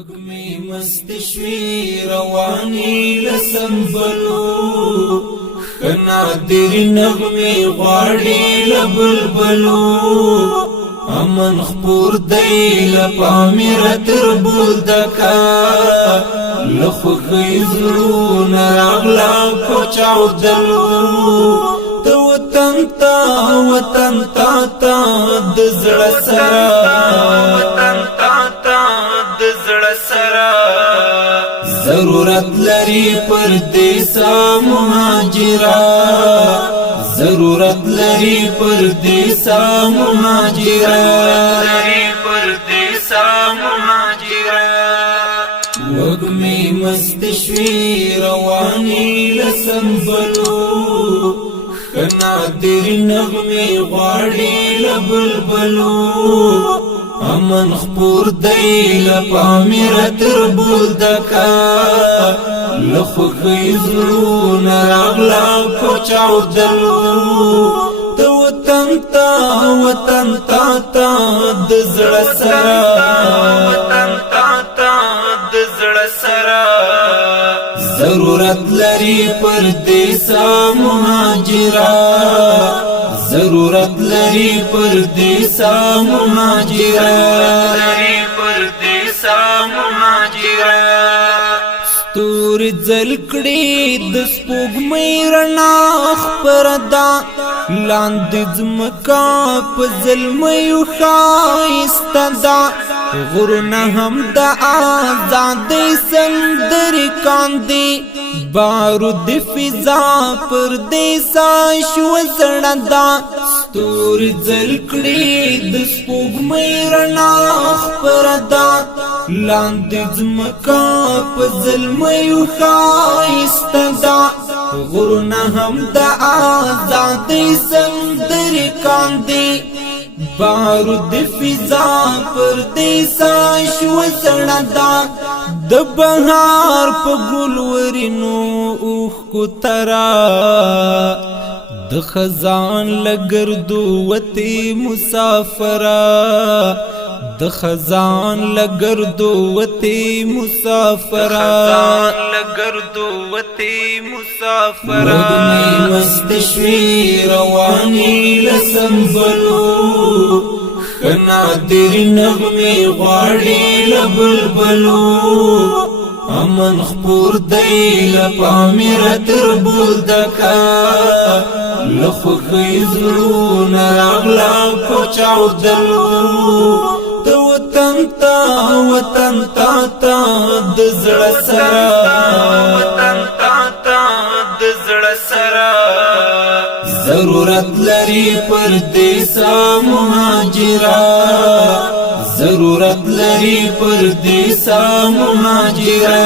وګمې مستشوي رواني لسنبلو نادر نغمې غواړي لبلبلو امن خپور دی لپامیر تر بولدکا لخوږی زړونه راغلا پچاودلو ته وطن تا د زړه سره ضرورت لري پردیسا مهاجرا ضرورت لري پردیسا مهاجرا وګمې مستشوي رواني لسنبلو نادر نغمې غواړي لبلبلو امن خپور دی لپامیر تر بولدکا لخوږی زړونه راغلا پچاودلو ته وطن تا د زړه سره ضرورت لري پردیسا مهاجرا ضرورت لري پردیسا مهاجرا ستوري ځلکړي د سپوږمۍ رڼا خپردا لاندې ځمکه په ظلمیو ښایسته ده غرونه هم د آزادۍ سندرې کاندي بارود فضا پردیسا شو زړه ده ستوري ځلکړي د سپوږمۍ رڼا خپردا لاندې ځمکه په ظلمیو ښایسته ده غرونه هم د آزادۍ سندرې کاندي بارود فضا پردیسا شو زړه ده د بهار په ګلورینو اوښکو ترا د خزان لګردو وتې مسافره د خزان لګردو وتې مسافره وګمې مستشوي رواني لسنبلو نادر نغمې غواړي لبلبلو امن خپور دی لپامیر تر بولدکا لخوږی زړونه راغلا پچاودلو ته وطن تا د زړه سره ضرورت لري پردیسا مهاجرا ضرورت لري پردیسا مهاجرا